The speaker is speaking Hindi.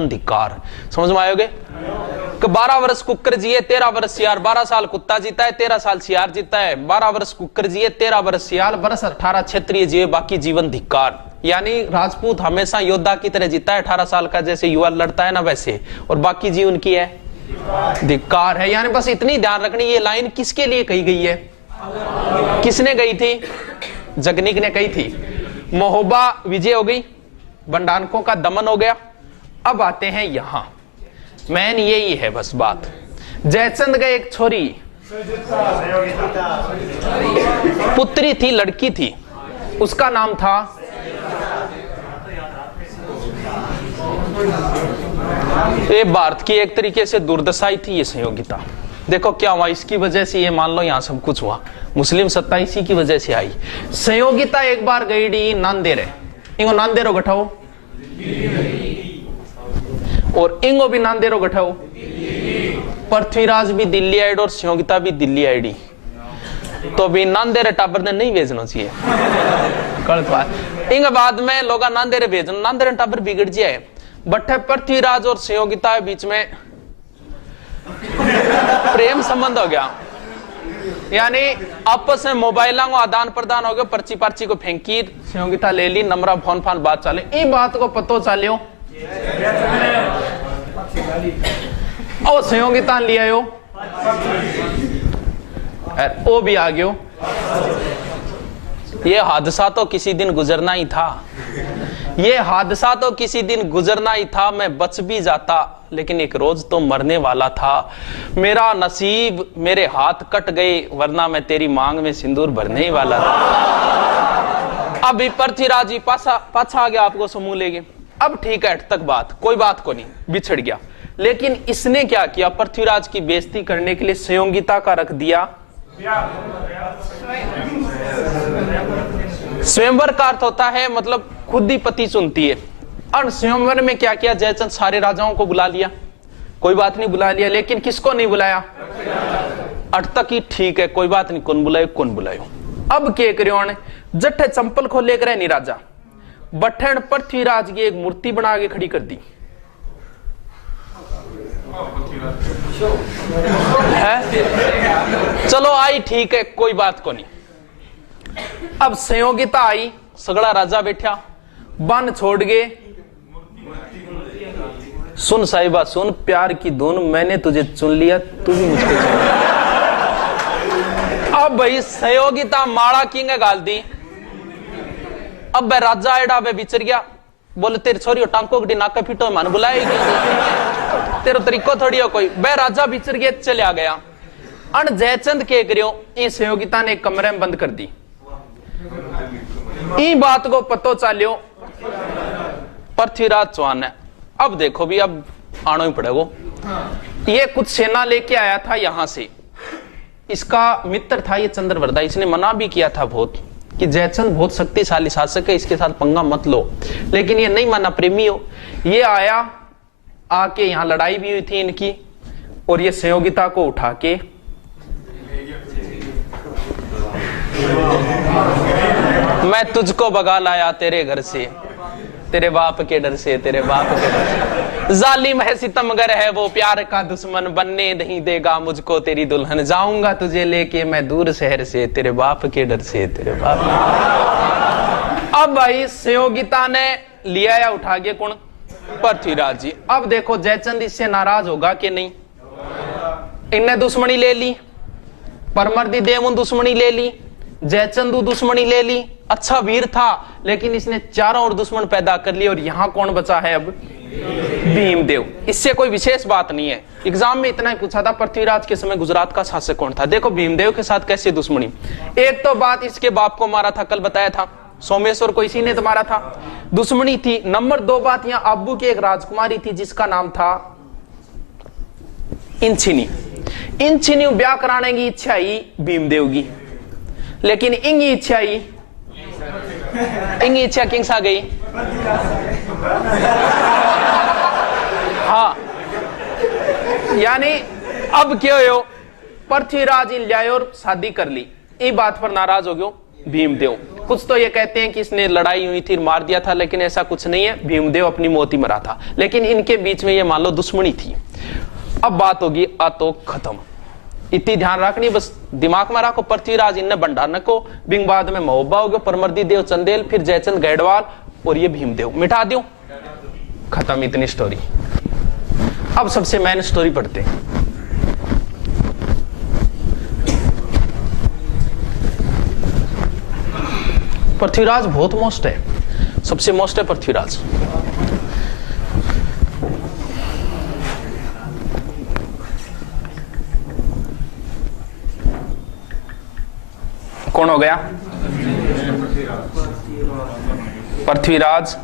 धिक्कार। समझ में आयोगे कि 12 वर्ष कुकर जिए 13 वर्ष सियार, 12 साल कुत्ता जीता है 13 साल सियार जीता है, 12 वर्ष कुकर जिए 13 वर्ष सियार, वर्ष 18 क्षत्रिय जिए, बाकी जीवन धिक्कार। यानी राजपूत हमेशा योद्धा की तरह जीता है, 18 साल का जैसे युवा लड़ता है ना वैसे, और बाकी जीवन की है धिक्कार है। यानी बस इतनी ध्यान रखनी, ये लाइन किसके लिए कही गई है, किसने गई थी, जगनिक ने कही थी। महोबा विजय हो गई, बंडानकों का दमन हो गया। अब आते हैं यहां, मैन यही है बस बात। जयचंद का एक छोरी पुत्री थी, लड़की थी, उसका नाम था ये भारत की एक तरीके से दुर्दशा थी ये संयोगिता। देखो क्या हुआ, इसकी वजह से ये मान लो यहां सब कुछ हुआ, मुस्लिम सत्ता इसी की वजह से आई। संयोगिता एक बार गई डी नांदेड़, इंगो नांदेरो गठाओ और इंगो भी नांदेरो गठाओ, पृथ्वीराज भी दिल्ली आईड और संयोगिता भी दिल्ली आईडी, तो भी नांदेरे टाबर ने नहीं भेजना चाहिए, गलत बात। इंग बाद में लोग नांदेरे भेजना, नांदेरे टाबर बिगड़ जाए, बट पृथ्वीराज और संयोगिता के बीच में प्रेम संबंध हो गया, यानी आपस में मोबाइल को आदान प्रदान हो गया, पर्ची पर्ची को फेंकी, संयोगिता ले ली, नंबरा फोन फान बात चाले, ये बात को पतो चालियो और संयोगिता लिया यो वो भी आ गयो। ये हादसा तो किसी दिन गुजरना ही था, ये हादसा तो किसी दिन गुजरना ही था, मैं बच भी जाता लेकिन एक रोज तो मरने वाला था, मेरा नसीब मेरे हाथ कट गए वरना मैं तेरी मांग में सिंदूर भरने ही वाला था। अभी पृथ्वीराज जी पाछा आ गया, आपको समूह लेंगे। अब ठीक है तक बात, कोई बात को नहीं, बिछड़ गया। लेकिन इसने क्या किया, पृथ्वीराज की बेइज्जती करने के लिए संयोगिता का रख दिया स्वयंवर का अर्थ होता है मतलब खुद ही पति चुनती है। और स्वयंवर में क्या किया, जयचंद सारे राजाओं को बुला लिया, कोई बात नहीं बुला लिया, लेकिन किसको नहीं बुलाया, अट तक ही ठीक है कोई बात नहीं, कौन बुलायो कौन बुलायो। अब क्या करियो, जट्ठे चंपल खो लेकर नहीं राजा, बठन पृथ्वीराज की एक मूर्ति बना के खड़ी कर दी है, चलो आई ठीक है कोई बात को नहीं। अब संयोगिता आई, सगड़ा राजा बैठा, बन छोड़ गए, सुन साहिबा सुन, प्यार की धुन, मैंने तुझे चुन लिया तू भी मुझको चुन लिया। अब भाई संयोगिता माड़ा किंग गाल दी। अब भाई राजा एडा वे बिचर गया, बोले तेरी छोरी टांको गड्डी नाका पीटो मन बुलाएगी, तेरा तरीको थोड़ी हो कोई। बे राजा बिचर गया, चले आ गया। अन जयचंद के करियो, इस संयोगिता ने एक कमरे में बंद कर दी। ई बात को पतो चालियो पृथ्वीराज चौहान है। अब देखो भी अब आना ही पड़ेगा। ये कुछ सेना लेके आया था यहां से, इसका मित्र था ये चंद्रवर्धा, इसने मना भी किया था बहुत कि जयचंद बहुत शक्तिशाली शासक है, इसके साथ पंगा मत लो, लेकिन ये नहीं माना, प्रेमी हो। ये आया, आके यहां लड़ाई भी हुई थी इनकी, और ये संयोगिता को उठा के मैं तुझको भगा लाया तेरे घर से, तेरे बाप के डर से, तेरे बाप के डर से। जालिम है सितमगर है वो, प्यार का दुश्मन, बनने नहीं देगा मुझको तेरी दुल्हन, जाऊंगा तुझे लेके मैं दूर शहर से, तेरे बाप के डर से, तेरे बाप। अब भाई संयोगिता ने लिया या उठा के कौन, पृथ्वीराज जी। अब देखो जयचंद इससे नाराज होगा कि नहीं, इनने दुश्मनी ले ली, परमर्दी देव दुश्मनी ले ली, जयचंद दुश्मनी ले ली। अच्छा वीर था लेकिन इसने चारों और दुश्मन पैदा कर लिए, और यहां कौन बचा है अब, भीमदेव। इससे कोई विशेष बात नहीं है, एग्जाम में इतना ही पूछा था पृथ्वीराज के समय गुजरात का शासक कौन था। देखो भीमदेव के साथ कैसे दुश्मनी, एक तो बात इसके बाप को मारा था, कल बताया था, सोमेश्वर को इसी ने तो मारा था, दुश्मनी थी। नंबर 2 बात, यहाँ अब्बू की एक राजकुमारी थी जिसका नाम था इंचिनी। इंचिनी ब्याह कराने की इच्छा ही भीमदेव की, लेकिन इंगी इच्छा ही, इंगी इच्छा किंग्स आ गई। हाँ यानी अब क्या हो, पृथ्वीराज इन लिया और शादी कर ली, ये बात पर नाराज हो गयो भीमदेव। कुछ तो ये कहते हैं कि इसने लड़ाई हुई थी, मार दिया था, लेकिन ऐसा कुछ नहीं है। भीमदेव अपनी मौत ही मरा था, लेकिन इनके बीच में ये मान लो दुश्मनी थी। अब बात होगी अतोक खत्म। इतनी ध्यान रखनी, बस दिमाग में रखो। पृथ्वीराज इनने भंडार को, बिंग बाद में महोबा हो गया, परमर्दी देव चंदेल, फिर जयचंद गैडवाल और ये भीमदेव। मिटा दो, खत्म इतनी स्टोरी। अब सबसे मेन स्टोरी पढ़ते हैं। पृथ्वीराज बहुत मोस्ट है, सबसे मोस्ट है पृथ्वीराज। कौन हो गया? पृथ्वीराज